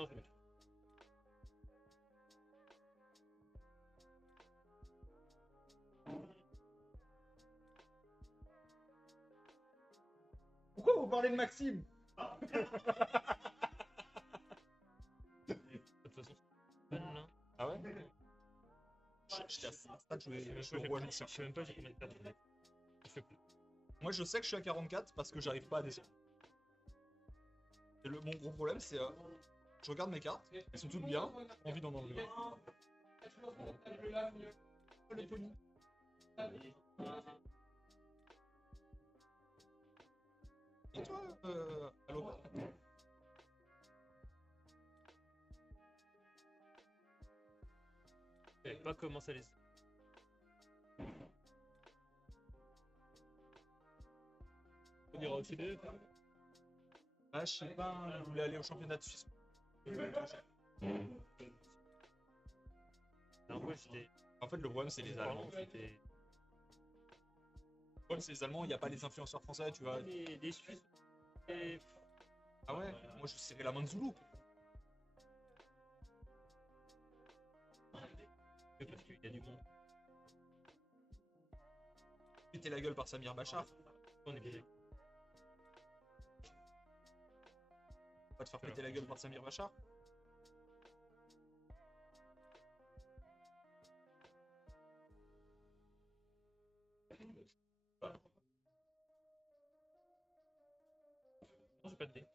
Non, je vais mettre. Pourquoi vous parlez de Maxime? De toute façon, c'est fun là. Ah ouais? J'étais à ça, je suis au roi Lucien. Je sais même pas j'ai combien de cartes. Il fait plus. Moi je sais que je suis à 44 parce que j'arrive pas à descendre. Et mon gros problème c'est je regarde mes cartes, elles sont toutes bien, j'ai envie d'en enlever. Oh, le pony. Et toi, allô? Je savais pas comment ça les. On ira au CD. Ah, je sais pas, je voulais aller au championnat de Suisse. En fait, j'étais. En fait, le problème, c'est les Allemands. C'était. Le problème, c'est les Allemands, il n'y a pas les influenceurs français, tu vois. Les Suisses. Et... Ah ouais? Moi, je serrais la main de Zoulou. Parce qu'il y a du monde. Péter la gueule par Samir Bachar. On est bien. Pas te faire péter la gueule par Samir Bachar. Non, j'ai pas de dé.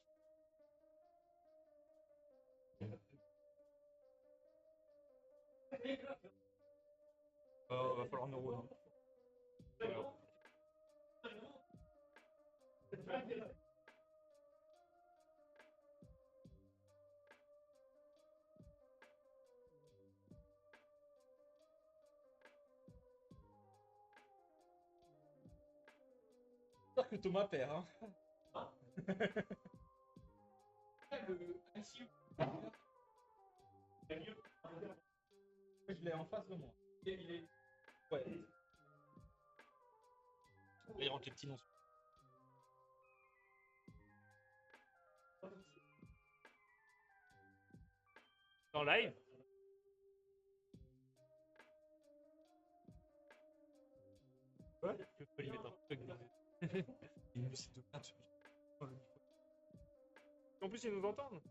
Va falloir neuro, non? J'espère que Thomas perd, hein. Je l'ai en face de moi. Il est... Ouais. Il rentre les petits noms. En live. Ouais. Je peux lui mettre un truc dans Il est c'est de merde. En plus, ils nous entendent.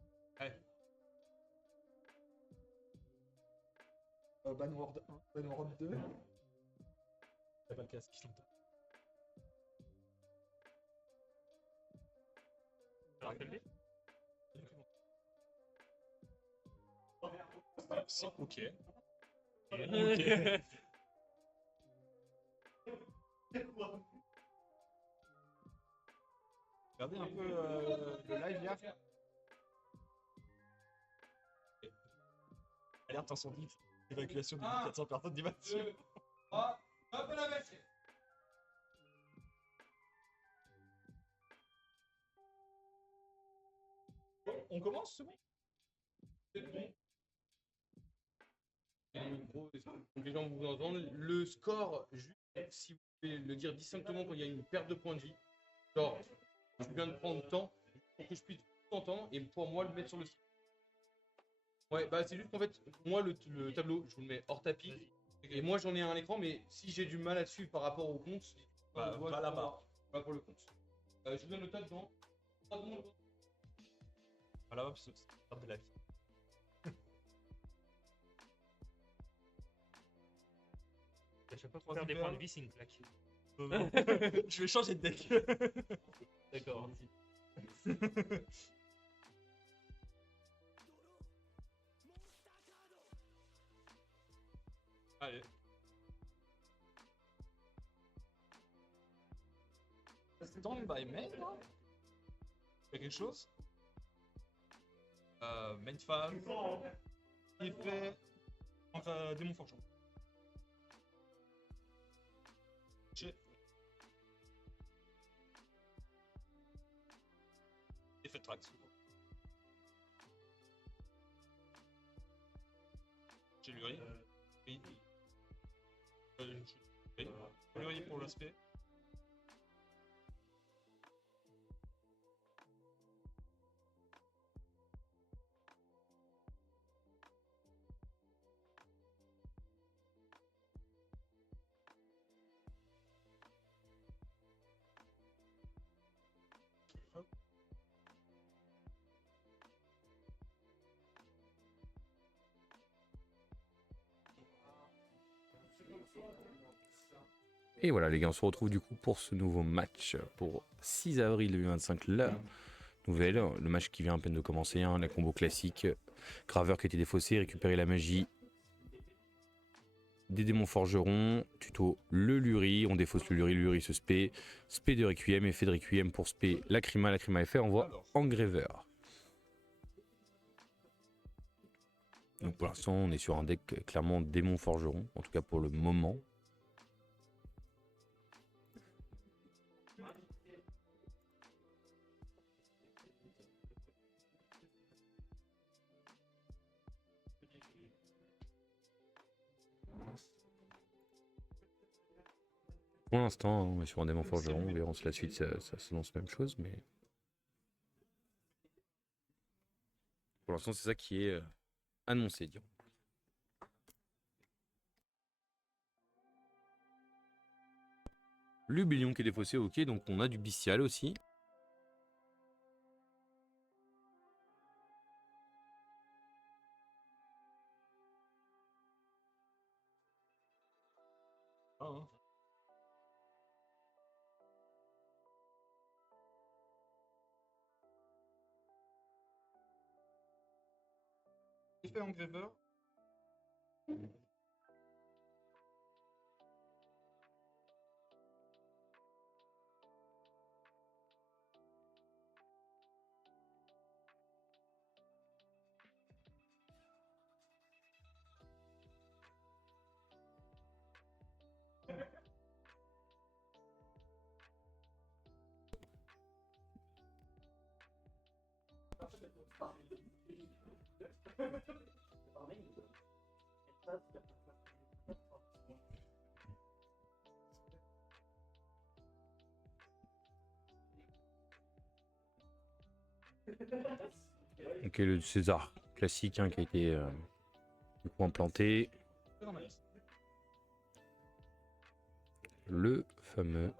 Ouais. Banward 1, Banward 2. T'as pas le casque, je l'entends. Alors, quel dé? C'est ok. Ok. Regardez un peu le live hier. Alerte incendie. Évacuation de 1400 personnes d'immation. On commence, c'est bon? Donc les gens vous entendent. Le score, juste si vous pouvez le dire distinctement quand il y a une perte de points de vie. Genre, je viens de prendre le temps pour que je puisse tout entendre et pour moi le mettre sur le site. Ouais, bah c'est juste qu'en fait, moi le tableau, je vous le mets hors tapis. Et moi j'en ai un à l'écran, mais si j'ai du mal à suivre par rapport au compte, Va là-bas. Va pour le compte. Je vous donne le tas dedans. 3 secondes. Va là-bas, parce que c'est la perte de la vie. À chaque fois qu'on perd des points de vie, c'est une claque. Je vais changer de deck. D'accord. Allez. Stand by main, là? Il y a quelque chose? Main phase. Il fait. Démon forgeant. J'ai. Effet de trax. J'ai l'uri. Oui. L'uri pour l'aspect. Et voilà les gars, on se retrouve du coup pour ce nouveau match pour 6 avril 2025, la nouvelle, le match qui vient à peine de commencer, hein, la combo classique, graveur qui a été défaussé, récupérer la magie des démons forgerons, tuto le Luri, on défausse le Luri se spé, spé de Requiem, effet de Requiem pour spé Lacrima effet, on voit Engraveur. Donc pour l'instant on est sur un deck clairement démon forgeron, en tout cas pour le moment. Pour l'instant, on est sur un démon forgeron, on verra si la suite ça se lance même chose, mais pour l'instant c'est ça qui est annoncé, disons. L'Ubilion qui est défaussé, ok, donc on a du bestial aussi. Ah, hein. Effet Engraveur. Ok, le César classique hein, qui a été du coup implanté. Le fameux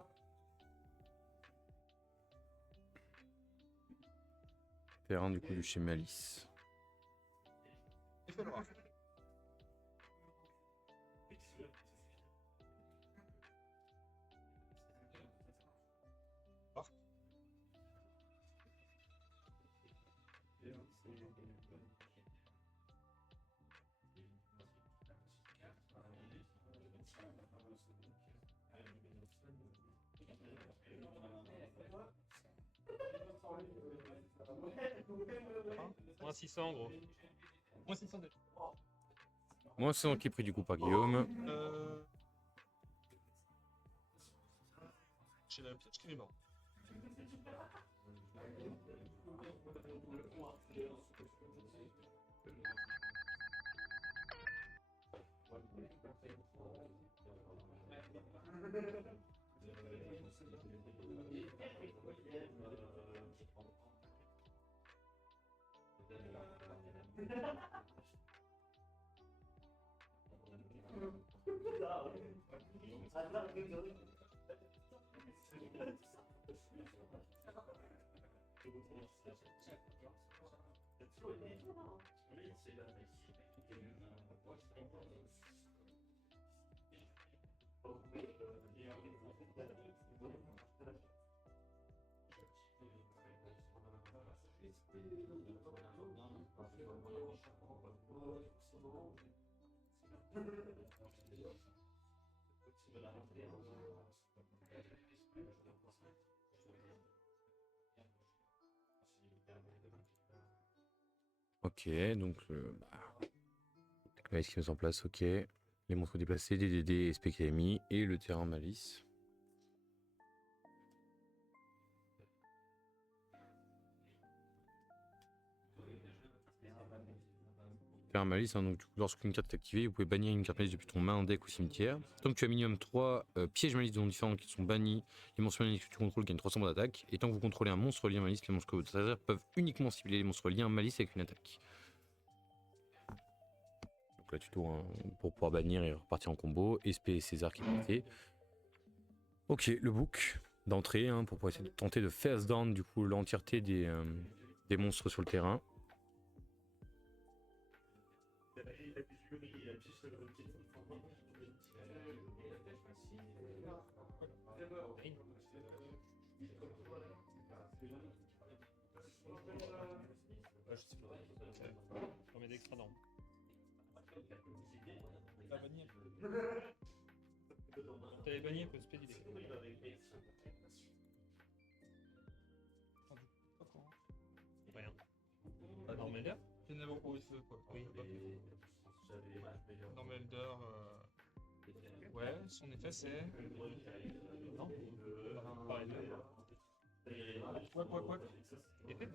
terrain du coup du chez Malice. Effet Laura. Moins 600 en gros. Moins 600 dés. Moi c'est qui est pris du coup par Guillaume. J'ai la pièce qui est mort. Ok, donc ce qui met en place, ok. Les monstres déplacés, DDD, SP qui a mis, et le terrain Malice. Terrain Malice, hein, donc lorsqu'une carte est activée, vous pouvez bannir une carte Malice depuis ton main, deck ou cimetière. Tant que tu as minimum 3 pièges Malice de noms différents qui sont bannis, les monstres Malice que tu contrôles gagnent 300 d'attaque. Et tant que vous contrôlez un monstre lien Malice, les monstres que votre adversaire peuvent uniquement cibler les monstres liens Malice avec une attaque. Donc là, tuto hein, pour pouvoir bannir et repartir en combo. SP et César qui est passé. Ok, le book d'entrée hein, pour pouvoir essayer de tenter de face down du coup l'entièreté des monstres sur le terrain. d'extra normes. La vanille. T'as les banniers, peut se péter. Rien. Normelder. Ténèbres au feu, quoi. Oui. Normelder. Ouais, son effet c'est. Non. Pareil. Ouais. Effet.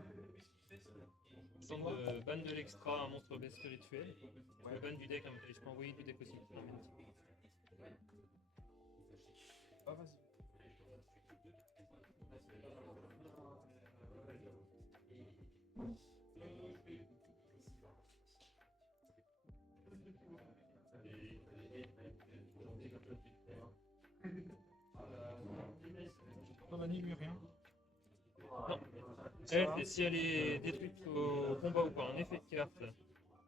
Ban de l'extra, un monstre bête spirituel. Le ban du deck, je peux envoyer du deck aussi. Ah, vas-y. Pas vanille, lui, rien. Non. Elle, si elle est détruite au combat ou par un effet de carte,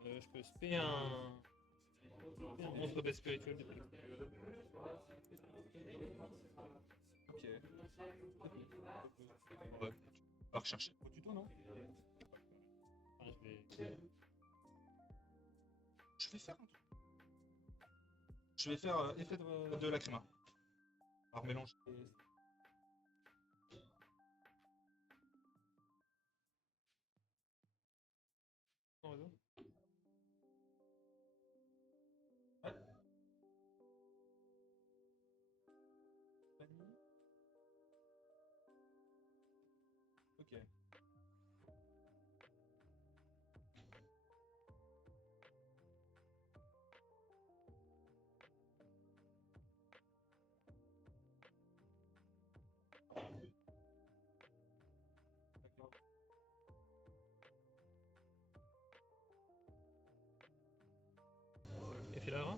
je peux spé un monstre bête spirituel de plus. Ok. On va rechercher au tuto, non? Enfin, Je vais faire un truc. Je vais faire effet de lacryma. Alors mélange. Non, raison. Ouais. Vanille. Ok. D'accord. Effet Lara.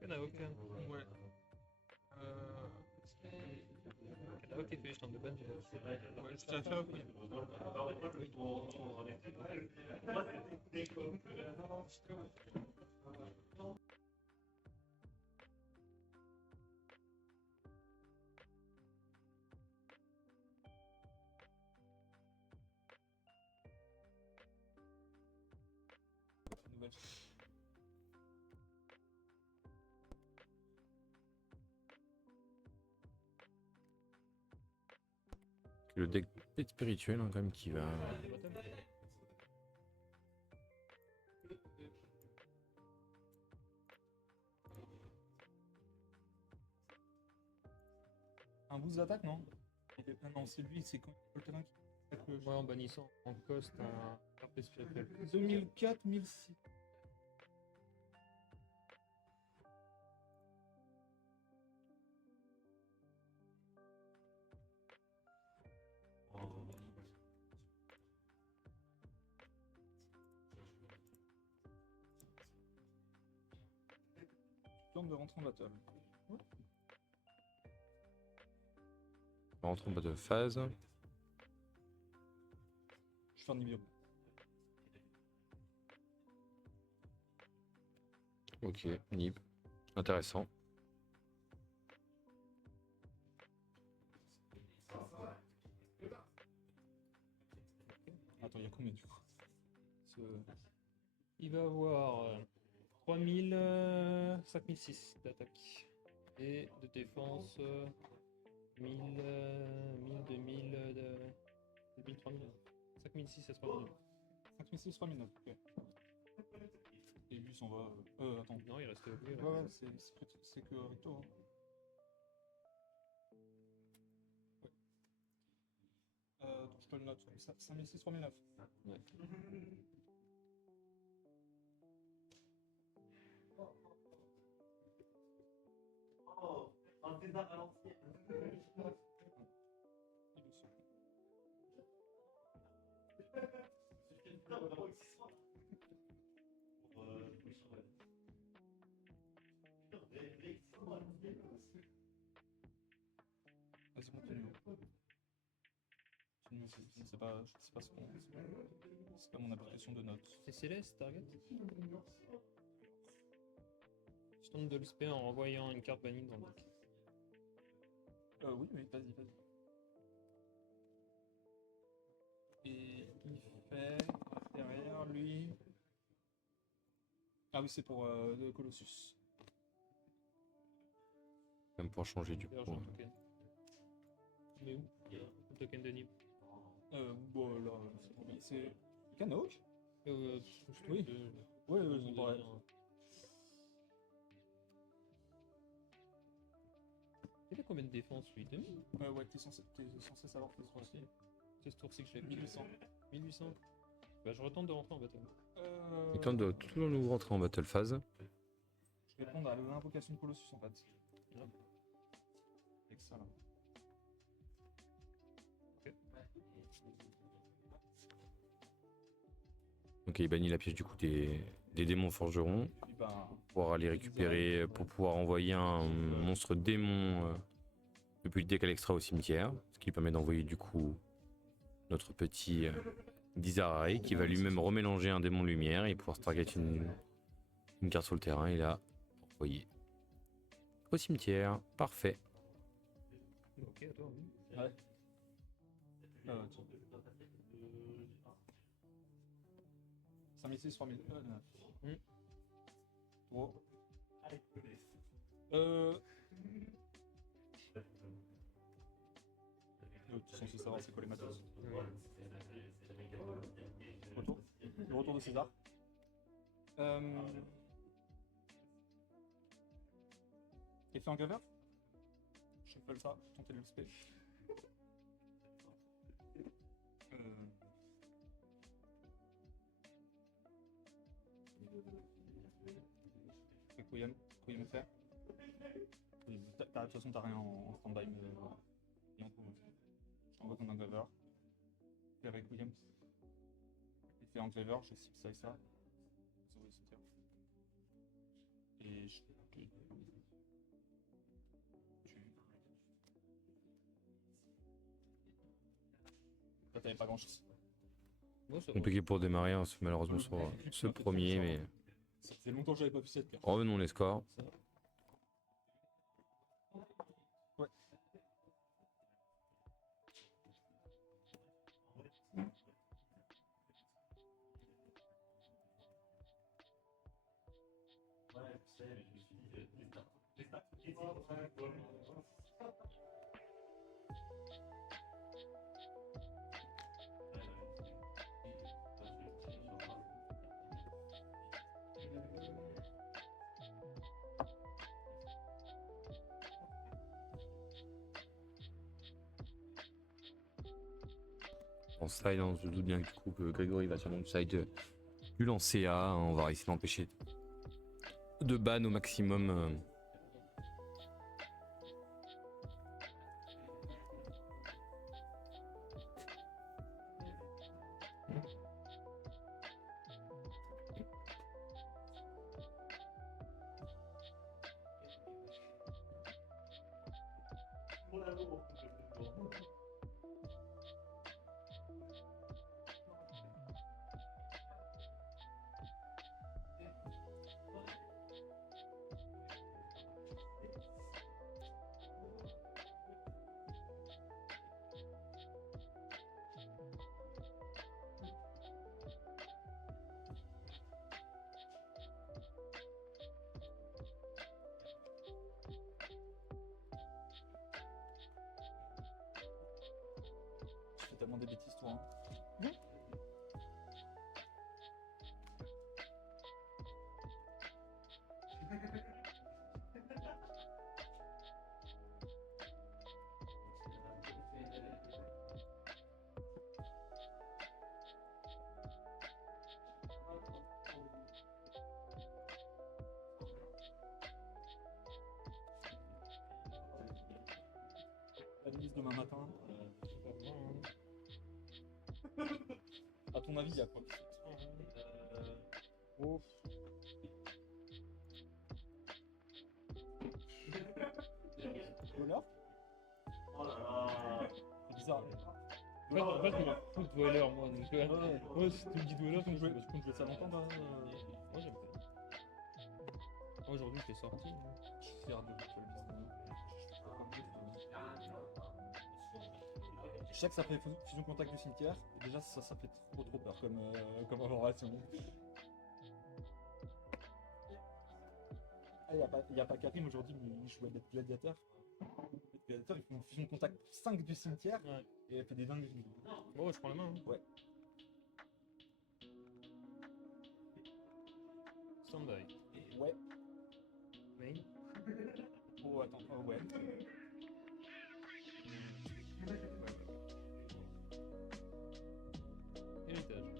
Kanao, Ouais. qui fait je tente de ban. Ouais, je t'ai fait le premier. Nouvelle. Le deck bête spirituel, hein, quand même, qui va. Un boost d'attaque, non? Ah non, c'est lui, c'est quand le terrain qui attaque le Ouais, en bannissant en cost un RP spirituel. 2004, 1006. Tente de rentrer en battle. On rentre en bas de phase. Je fais un Nibiru. Ok, Nib. Intéressant. Attends, il y a combien du coup? Il va avoir 3000, 5006 d'attaque. Et de défense 1000, 1000, 2000, 2000, 3000. 5006 à 3000. 5006, 3009, ok. Et lui s'en va. Attends. Non, il reste au bleu. Ouais, c'est que Rito. Hein. Ouais. Donc je te le note comme ça. 5006, 3009. Ouais. Un César à l'ancienne. Vas-y, continue. Je sais pas, c'est pas mon application de notes. C'est Céleste, target. Je tente de le spé en renvoyant une carte bannie dans le deck. Oui, vas-y. Et il fait derrière lui. Ah oui, c'est pour le Colossus. Même pour changer du D'ailleurs, coup. j'ai un token. Il est où? Le token de Nib. Bon, là, c'est Canoak. Oui. Oui, ils ont parlé. Il a combien de défense lui? 2000? Ouais, t'es censé savoir que ce aussi. C'est ce tour-ci que je l'ai 1800. 1800. Bah, je retente de rentrer en battle. Et quand de toujours nous rentrer en battle phase. Je vais répondre à l'invocation de Colossus en fait. Ouais. Avec ça là. Donc il bannit la piège du coup des démons forgerons. Et puis ben, Pour pouvoir aller récupérer, pour pouvoir envoyer un monstre démon depuis le deck à l'extra au cimetière. Ce qui permet d'envoyer du coup notre petit Dizarare qui va lui-même remélanger un démon lumière et pouvoir se target une carte sur le terrain et là envoyer au cimetière. Parfait. Ok, à toi. Oui. ouais. Tiens. 5006, 3000. Gros. Tu es censé savoir c'est quoi les matos. Retour. Le retour de César. Effet en graveur. Je fais ça, tenter de le spé. Requiem faire. De toute façon, t'as rien en stand-by, mais j'envoie ton engraver. Fais Requiem. Et fais engraver, je cible ça et ça. Et je te tue. Toi, t'avais pas grand chose. Bon, ça va. Compliqué pour démarrer hein, malheureusement sur ce premier mais. Ça faisait longtemps que j'avais pas vu cette carte. Revenons les scores. Ça va. Ouais. En side, hein, je doute bien que, du coup que Grégory va sur mon side du lancer A. On va essayer d'empêcher de ban au maximum. Tu fais tellement des bêtises, toi. Hein. Analyse demain matin. À ton avis, il y a quoi? Oh. Voleur? C'est bizarre. En fait, je m'en fous de Dweller, moi. Donc, Ouais, si tu me dis Dweller, comme je jouais ça longtemps, moi, j'aime bien. Moi, aujourd'hui, je l'ai sorti. Je sais que ça fait fusion contact du cimetière, et déjà ça fait trop peur comme information. Ah, y a pas Karim aujourd'hui, mais il joue à Death Gladiator. Death Gladiator, ils font fusion contact 5 du cimetière, Ouais. et elle fait des dingues. Bon, je prends la main. Hein. Ouais. Stand-by. Ouais. Main. Oh, attends, oh, ouais. Héritage.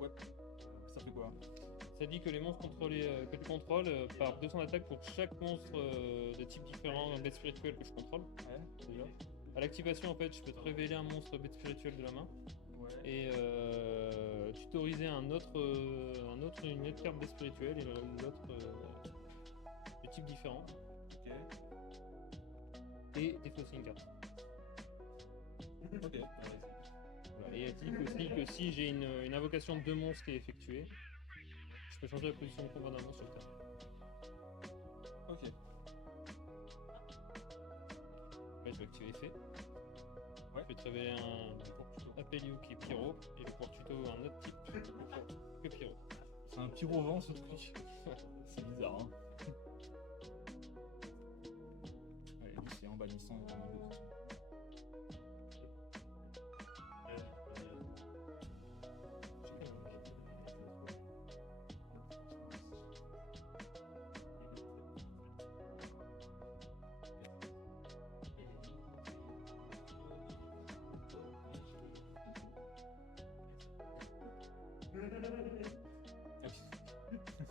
Ouais. Ça fait quoi? Ça dit que les monstres contrôlés, que tu contrôles par 200 d'attaque pour chaque monstre de type différent, bête spirituelle que je contrôle. Ouais, déjà. À l'activation, en fait, je peux te révéler un monstre bête spirituelle de la main Ouais. et tutoriser une autre carte bête spirituelle et l'autre de type différent Ok. et défausser une carte. Ok. Voilà. Et elle dit aussi que si j'ai une invocation de 2 monstres qui est effectuée, je peux changer la position de combat d'un monstre sur le terrain. Ok. Là, je vais activer effet. Ouais. Je vais te révéler un Apelio qui est Pyro et le Portuto un autre type que Pyro. C'est un pyro vent ce truc. C'est bizarre, hein. Ouais, lui c'est en bannissant.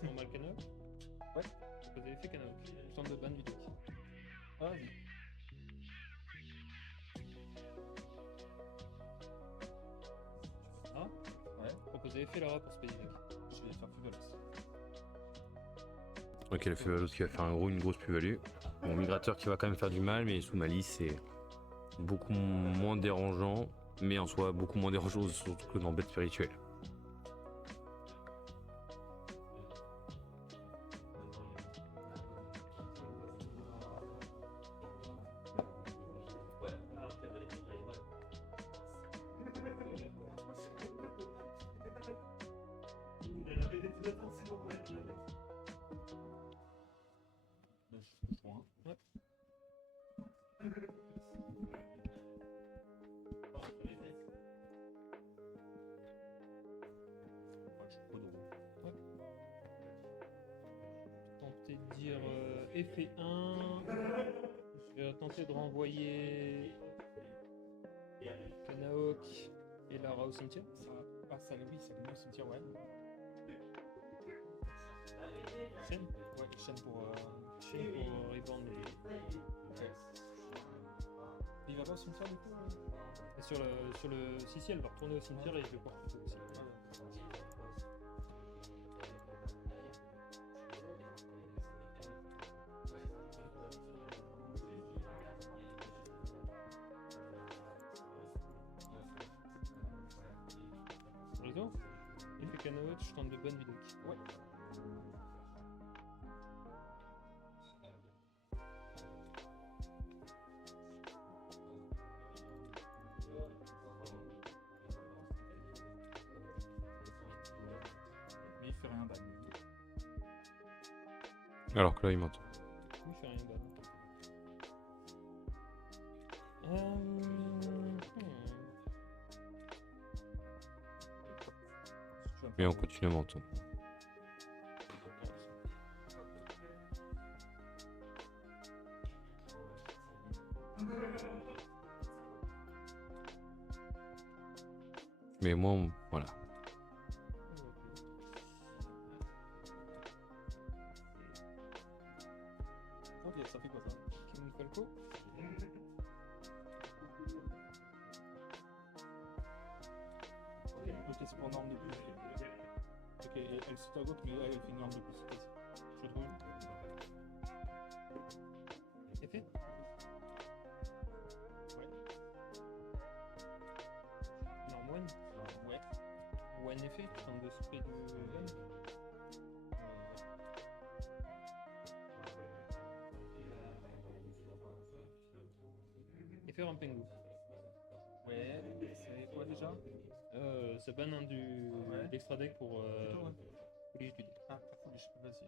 Normal Canoe. Ouais. Vous avez fait Canoe. Stand de ban du deck. Ah, vas-y. Ah. Ouais. Proposer effet Lara pour spécifique. Je vais faire plus veloce. Ok, le Fevalos qui va faire une grosse plus-value. Bon, Migrateur qui va quand même faire du mal, mais sous Malice, c'est beaucoup moins dérangeant, mais en soi beaucoup moins dérangeant surtout que dans Bête Spirituelle. Ouais. Tenter de dire effet 1. Je vais tenter de renvoyer Kanaok et Lara au cimetière. Ah, ça, oui, c'est le cimetière, ouais. Chaîne. Ouais, chaîne pour. Chaîne pour Reborn. Il va pas au cimetière du coup Et sur le si elle va retourner au cimetière et je vais pouvoir tout aussi. Réseau. Effet Canoe, je tente de bonnes vidéos. Ouais. Mais il fait rien ban. Alors que là, il m'entend. Oui, je fais rien bad. Mais on continue à m'entendre. Mais moi, voilà. Ok, ça fait quoi ça? Kimon Falco. Ok, c'est pour une arme de plus. Ok, et elle saute à gauche, mais là elle fait une arme de plus. Je trouve. Effet. Ouais. effet, je tente de spray du Van. Effet Rampengu. Ouais, c'est quoi déjà? Ça banne un Ouais. d'extra deck pour Plutôt, ouais. Foolish du deck. Ah, foolish, vas-y.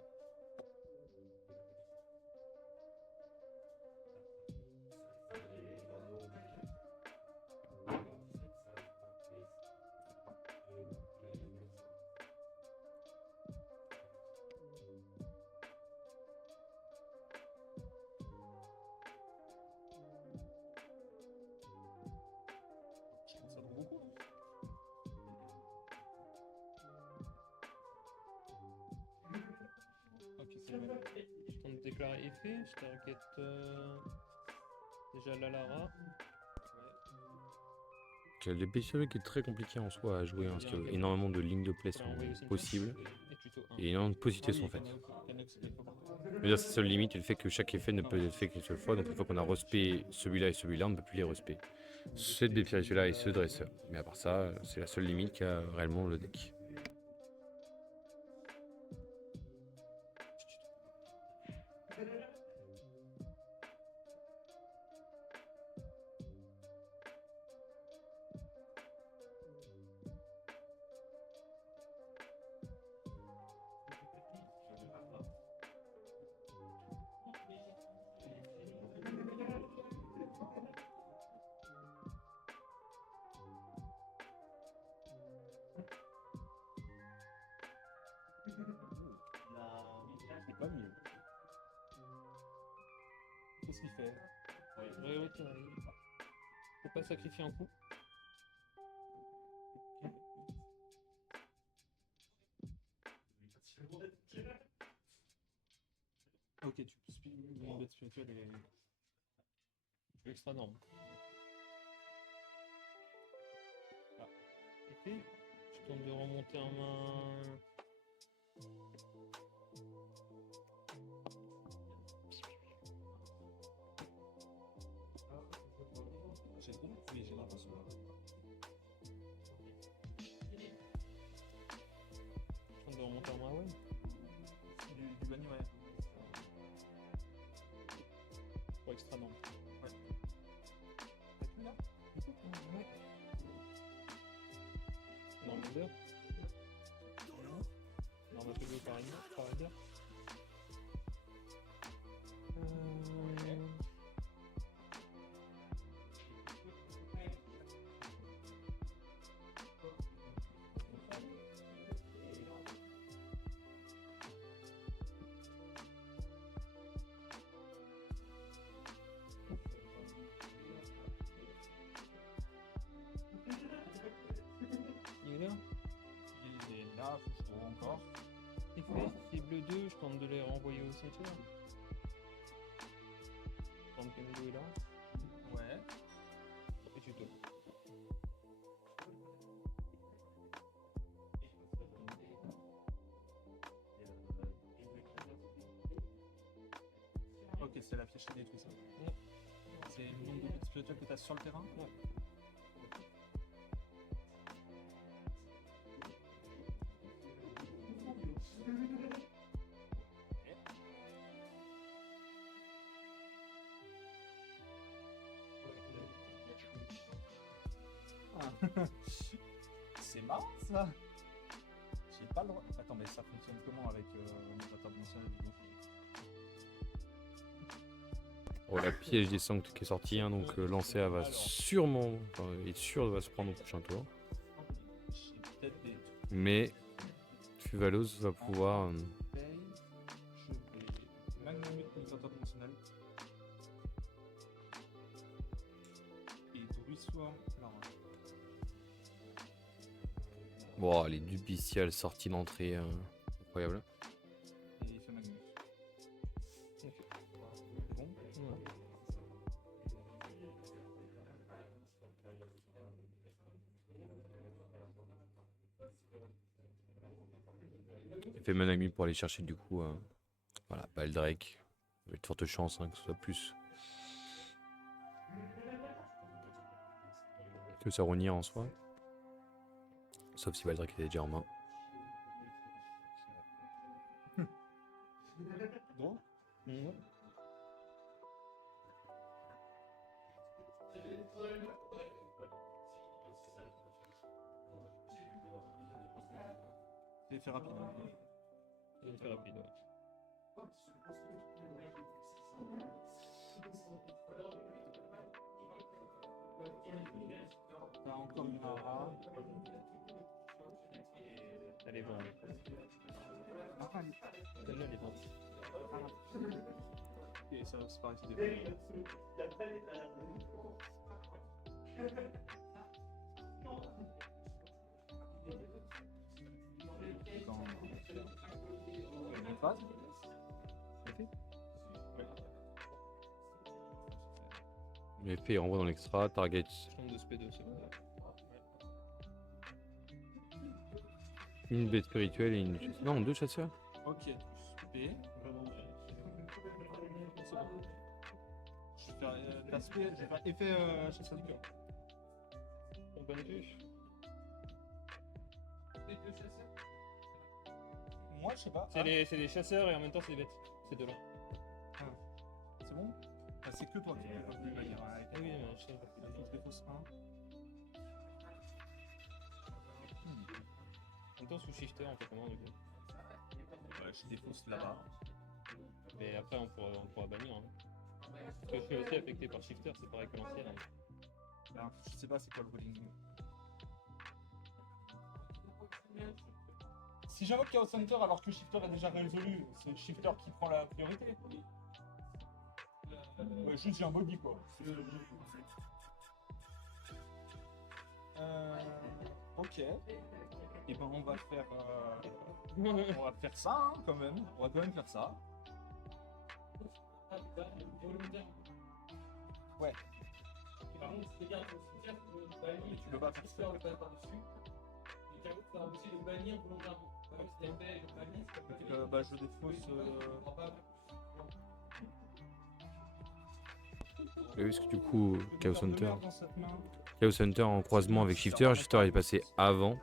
Je pense que ça vaut beaucoup, non? Ok, c'est bon. Je tente de déclarer effet, je target déjà la Lara. Le bestiole qui est très compliqué en soi à jouer, hein, parce qu'il y a énormément de lignes de play sont possibles Et tuto 1. et énormément de possibilités sont faites. Je veux dire, sa seule limite est le fait que chaque effet ne peut être fait qu'une seule fois, donc une fois qu'on a respect celui-là et celui-là, on ne peut plus les respect. Cette bestiole-là et ce dresseur. Mais à part ça, c'est la seule limite qu'a réellement le deck. C'est pas mieux. Qu'est-ce qu'il fait? Faut pas sacrifier un coup. Ok, tu peux une bête spirituelle et... Extra norme. Ah. Effet. Je tente de remonter en main. J'ai le bon? Oui, j'ai l'impression. Je tente de remonter en main, ouais. Du banni, ouais. Pour extra norme. Ouais. Là? Ouais. Norme leader. Norme un peu de par leader. Il est là. Il est là, faut que je trouve encore. Effet, cible 2, je tente de les renvoyer au cimetière. Tente que Milo est là. Ouais. Et tuto. Ok, c'est la fiche détruite ça. Ouais. C'est une ligne de bête spirituelle que tu as sur le terrain? Ouais. C'est marrant ça. J'ai pas le droit. Attends, mais ça fonctionne comment avec l'opérateur dimensionnel du coup? Oh, la piège des sanctes qui est sortie, hein, donc Lancea va sûrement être sûr de se prendre au prochain tour. J'ai peut-être des trucs. Mais Fuvalos va pouvoir. Paye. Je vais Magnamut l'opérateur dimensionnel. Et Druissoir. Alors, Bon, les dubiciales sorties d'entrée, incroyable. et il fait Magnus. Ok. C'est bon? Ouais. Il fait Managmi pour aller chercher du coup, voilà, Baldrake. Il y a de fortes chances que ce soit plus que Saronir en soi. Sauf si Baldric était déjà en main. Droit. C'est fait rapide. C'est rapide, ouais. T'as encore une Mara. Elle est bonne. Celle-là, elle est bonne. Et ça, c'est pareil, c'est des Une phase. L'effet renvoie dans l'extra, target. Champ de SP2, c'est bon. Une bête spirituelle et une. Non, 2 chasseurs. Ok, touche P. C'est bon. Je vais faire l'aspect, je vais faire effet chasseur du cœur. On bonne vue. Moi, je sais pas. C'est des chasseurs et en même temps, c'est des bêtes. Ces deux-là. C'est bon ah, c'est que toi qui peux plus manière. Ah oui, mais je sais. Je dépose 1. En même temps, sous shifter, on fait comment du coup? Je défausse là-bas. Mais après, on pourra bannir. Hein. Parce que je suis aussi affecté par shifter, c'est pareil que l'ancien. Hein. Ben, je sais pas c'est quoi le ruling. Si j'invoque Chaos Hunter alors que Shifter est déjà résolu, c'est Shifter qui prend la priorité. Juste j'ai un body quoi. Ok. Et ben on va faire ça hein, quand même. On va quand même faire ça. Ouais. Tu peux pas faire ça. Je défausse. Et parce que du coup, Chaos Cœur de Hunter. merde dans cette main. Chaos Hunter en croisement avec Shifter. Shifter est passé avant.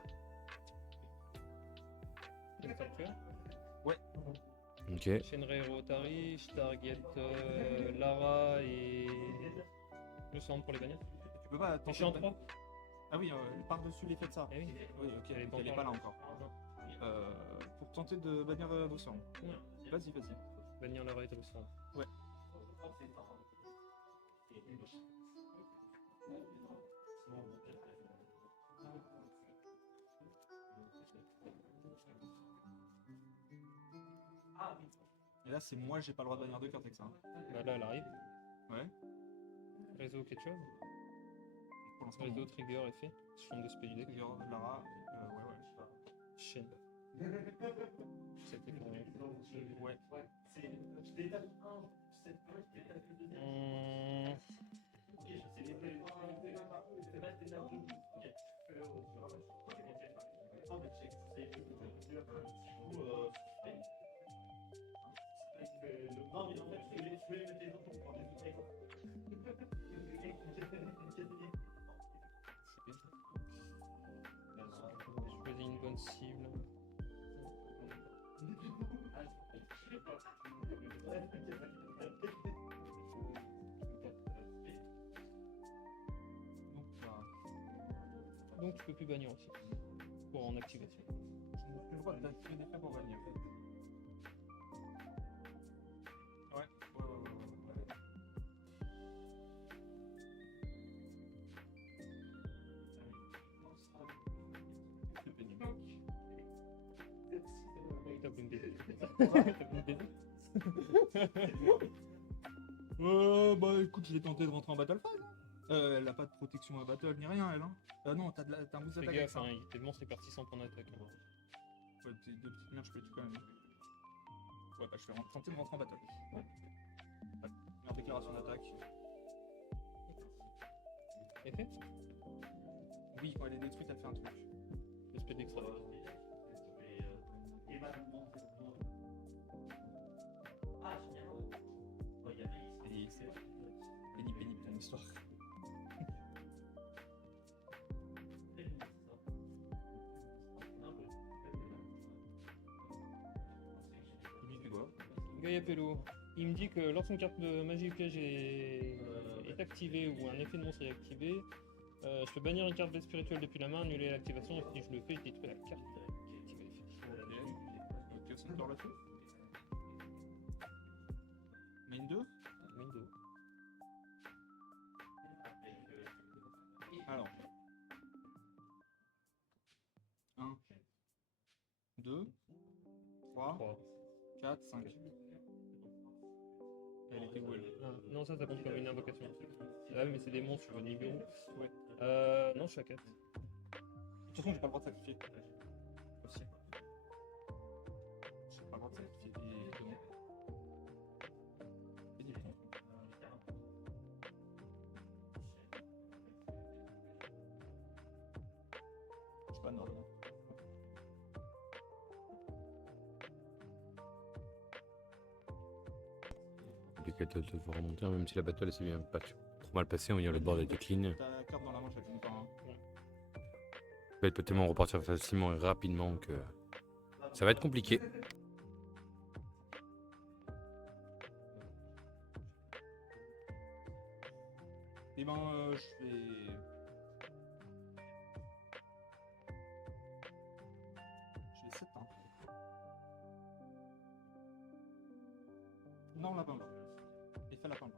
Ouais. Ok. Shenrei Rotary, je target Lara et le centre pour les bannir. Tu peux pas. Je suis en 3. Ah oui, par-dessus l'effet de ça. Eh oui. Oui, ok, Elle est donc pas elle est encore pas là là. encore. Pour tenter de bannir Drussian. Ouais. Vas-y. Bannir Lara et Drussian. Ouais. Et là, c'est moi, j'ai pas le droit de bannir deux cartes avec ça. Bah là, elle arrive. Ouais. Réseau quelque chose. Pour l'instant, Réseau non. trigger effet. Champ de spell du deck. Trigger, Lara, ouais. Chaîne. C'était pour Ouais. Choisis une bonne cible. Donc tu peux plus bannir aussi. Pour en activation. Je n'ai plus le droit d'activer des faits pour bannir. Ouais. C'est pénible. T'as voulu me baiser. T'as voulu me baiser. Bah écoute, je l'ai tenté de rentrer en Battle Phase. Elle a pas de protection à Battle ni rien, elle. Hein. Non, t'as un boost Fais d'attaque avec gaffe, ça. hein, tes monstres est parti sans point d'attaque. Hein. Ouais, tes deux petites merdes, je peux les tuer quand même. Ouais, bah je vais tenter de rentrer en Battle. Ouais. En déclaration d'attaque. Effet. Oui, quand elle est détruite, elle fait un truc. Espèce d'extra. Et c'est pénible ton histoire. Kayapelo. Il me dit que lorsqu'une carte de magie piège est activée ou un effet de monstre est activé, je peux bannir une carte bête spirituelle depuis la main, annuler l'activation, et si je le fais, je détruis la carte qui est activée effectivement. Ok, center là-dessus. Main 2. Main 2. Alors. 1, 2, 3, 3. 4, 5. Elle était où elle? Ah, non, ça compte comme une invocation. Ah oui, mais c'est des monstres, je veux niveau. Ouais. Non, je suis à 4. De toute façon, j'ai pas le droit de sacrifier. Aussi. J'ai pas le droit de sacrifier des dons. Et des dons. Je suis pas normal. Les quêtes de devoir remonter, hein, même si la battle s'est bien pas trop mal passée, on va dire le board a été clean. Ta carte dans la main, je la connais pas. Hein. Elle peut tellement repartir facilement et rapidement que ça va être compliqué. Et ben, je vais. J'ai 7 ans. Non, lapin blanc. Effet lapin blanc.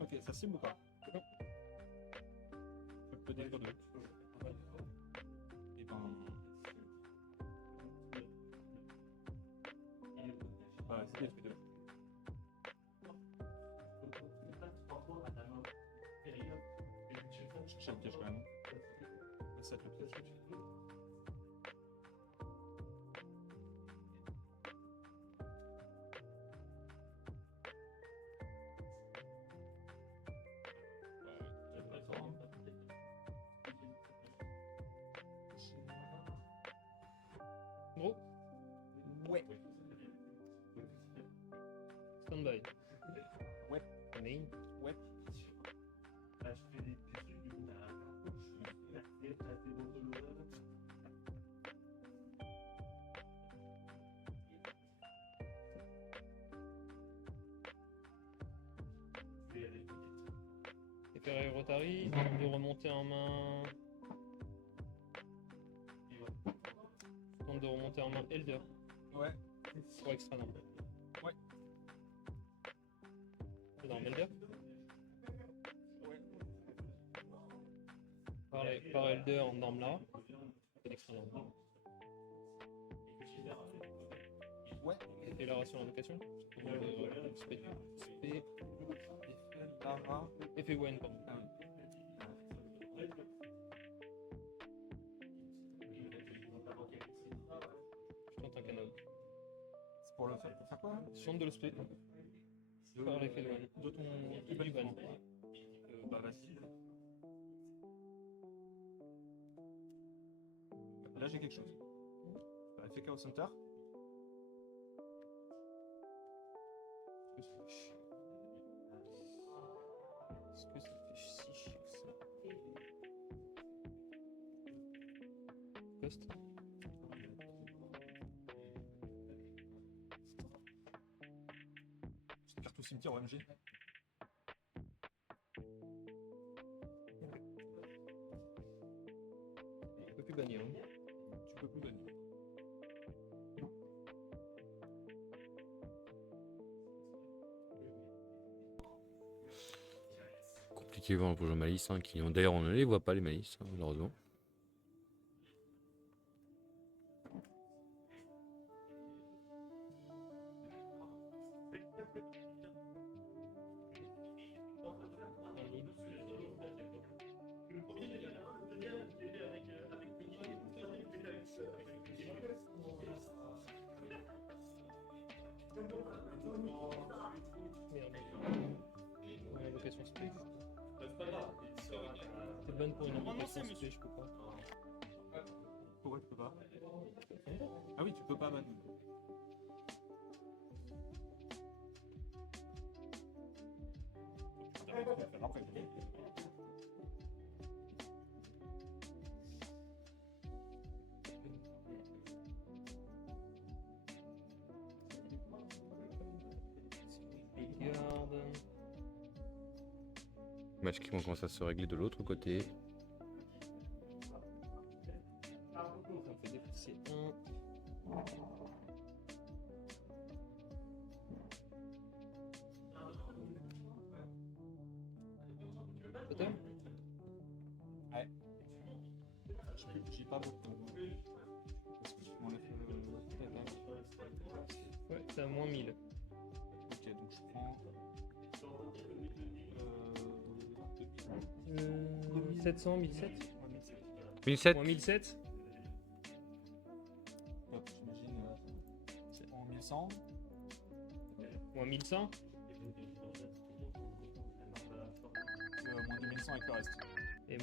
Ok, ça cible ou pas? Non. Je peux détruire deux. Et ben. Bah, c'est détruit deux. Je cherche le piège quand même. Le 7 le piège. Gros, Ouais. stand-by. Ouais. Main. Ouais. Ferrari Rotary, de remonter en main. Tente de remonter en main Elder. Ouais. Pour extra non. Ouais. C'est dans Elder. Par Elder en norme là. C'est l'extra norme. Ouais. Et la ration d'invocation. Spé. Lara. Effet Gwen, pardon. Ah oui. Je tente un canal. C'est pour le faire, pour faire quoi hein? Je tente de le split. Par l'effet Gwen. De ton. Du Gwen. Bah vas-y. Là j'ai quelque chose. Bah, fait Chaos Center. Est-ce que ça fait si chier que ça? Cost. Petite carte au cimetière OMG. On peut plus bannir. Hein. Tu peux plus bannir. Compliqué vraiment pour jouer Malice, hein, qui d'ailleurs on ne les voit pas les Malices, hein, malheureusement. Merde. Ouais, invocation spé. C'est bonne pour une invocation spé, je peux pas. Pourquoi tu peux pas? Ah oui, tu peux pas bannir. Après. Match qui vont commencer à se régler de l'autre côté. On fait déplacer 1. Totem. J'ai pas beaucoup. Parce que tu m'enlèves le. Ouais, c'est à moins 1000. Ok, donc je prends. 700, 1007. 1007. Moins 1007. Hop, j'imagine. C'est en 1100. Moins 1100. Moins 2100 avec le reste. Et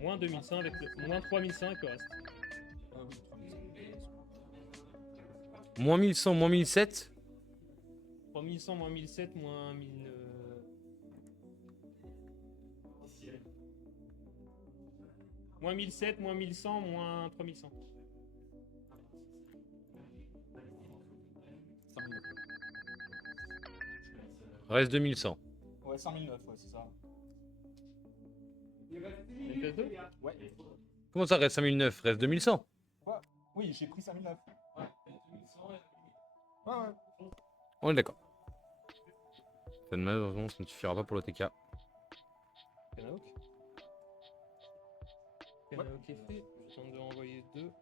moins 2100 avec le. Moins 3100 avec le reste. Oui, 3100. Moins 1100, moins 1007. 3100, moins 1007, moins 1000. Moins 1007, moins 1100, moins 3100. 5009. Reste 2100. Ouais, 5009, ouais, c'est ça. Une pièce d'eau. Ouais. Comment ça reste 5009? Reste 2100. Oui, j'ai pris 5009. Ouais, ouais. On est d'accord. Malheureusement, ça ne suffira pas pour le TK. Kanaok. Kanaok est fait. Je tente de renvoyer 2.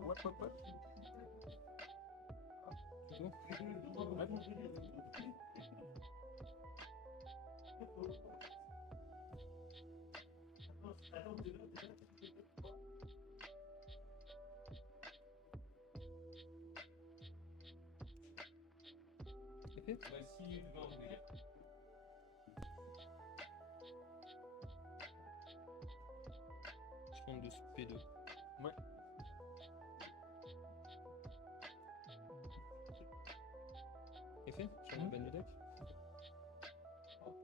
Ouais, ouais, ouais. C'est bon. Ouais. C'est fait. Je tente de P2. Ouais. C'est fait. Sur le ban du deck. Je pense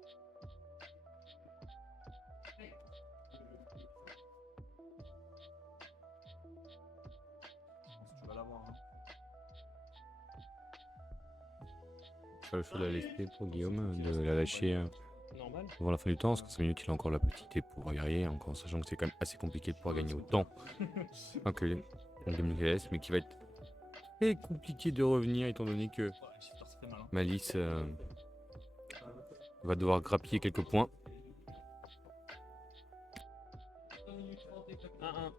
que tu vas l'avoir. Hein. Pas le choix de la laisser pour Guillaume, de la lâcher Normal. avant la fin du temps, parce qu'en 5 minutes il a encore la petite et pour guerrier, encore sachant que c'est quand même assez compliqué de pouvoir gagner autant que Game LS, mais qui va être très compliqué de revenir étant donné que Ouais, Shifter, ça fait mal. Hein. Malice va devoir grappiller quelques points. 1-1.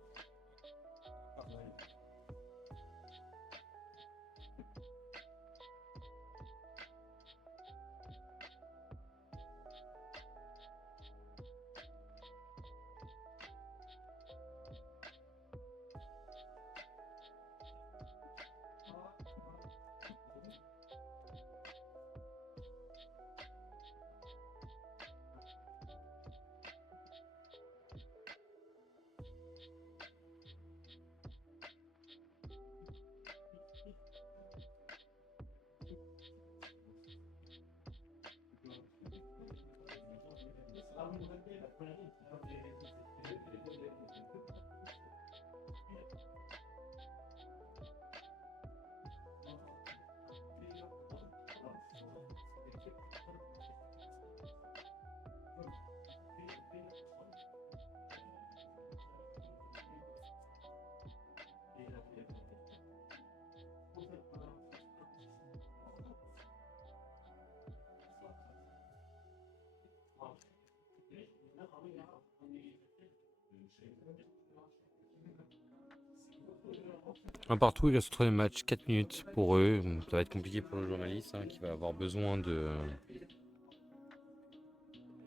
Un partout, il reste le troisième match, 4 minutes pour eux. Donc, ça va être compliqué pour le joueur Malice qui va avoir besoin de.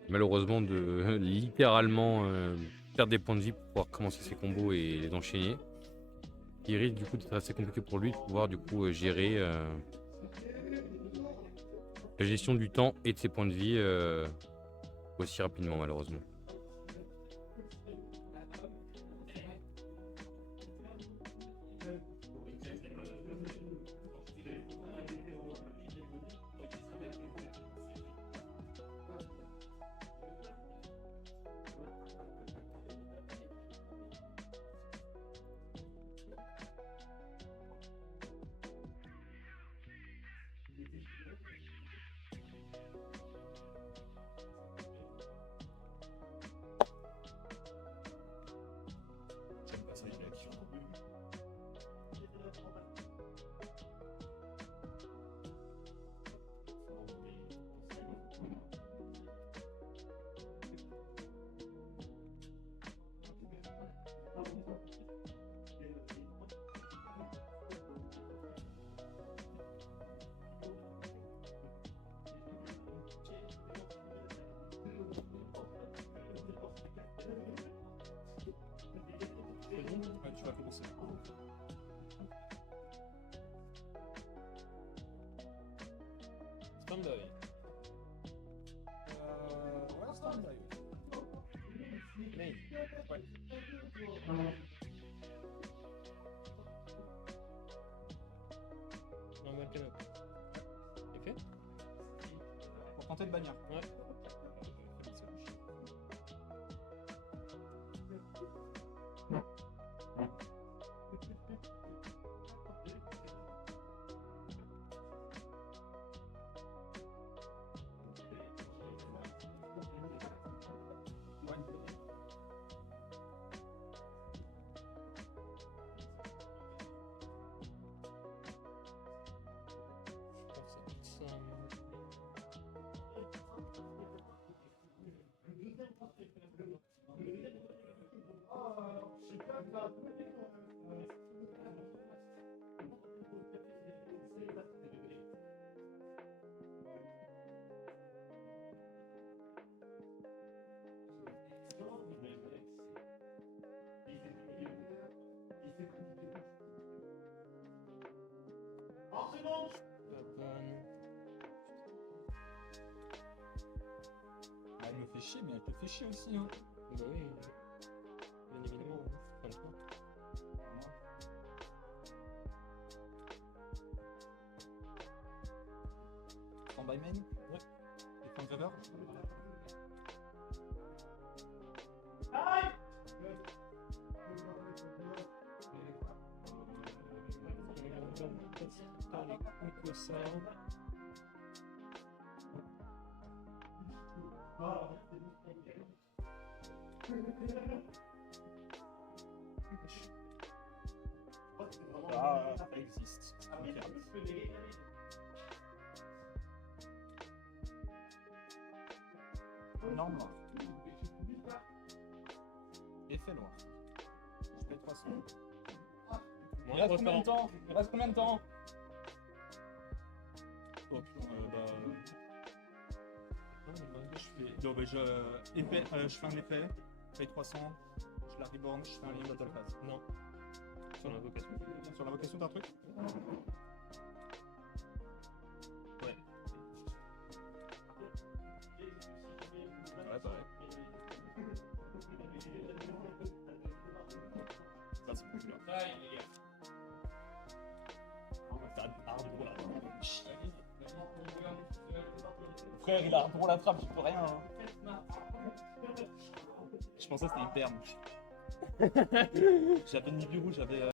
Malheureusement, de littéralement perdre des points de vie pour pouvoir commencer ses combos et les enchaîner. Il risque du coup d'être assez compliqué pour lui de pouvoir du coup gérer la gestion du temps et de ses points de vie aussi rapidement, malheureusement. Main. Ouais. Normal canop. C'est fait? Pour tenter de bannir. Ouais. Ah, elle me fait chier, mais elle te fait chier aussi. Hein. Bah oui, bien évidemment. Enfin, toi. Stand-by main. Ouais. Et fin de river. Que ça. Ah, ça existe. Énorme noir. Effet noir. Je fais 300. Il reste combien de temps? Il reste combien de temps? Oh putain, je fais un effet, je paye 300, je la reborn, je fais un lien battle phase. Non. Sur l'invocation. Sur l'invocation d'un truc? Ouais. Ouais, pareil. Ça, c'est populaire. Frère, il a un pour la trappe, je peux rien. Hein. Je pensais que c'était une perme. J'avais Nibiru, j'avais.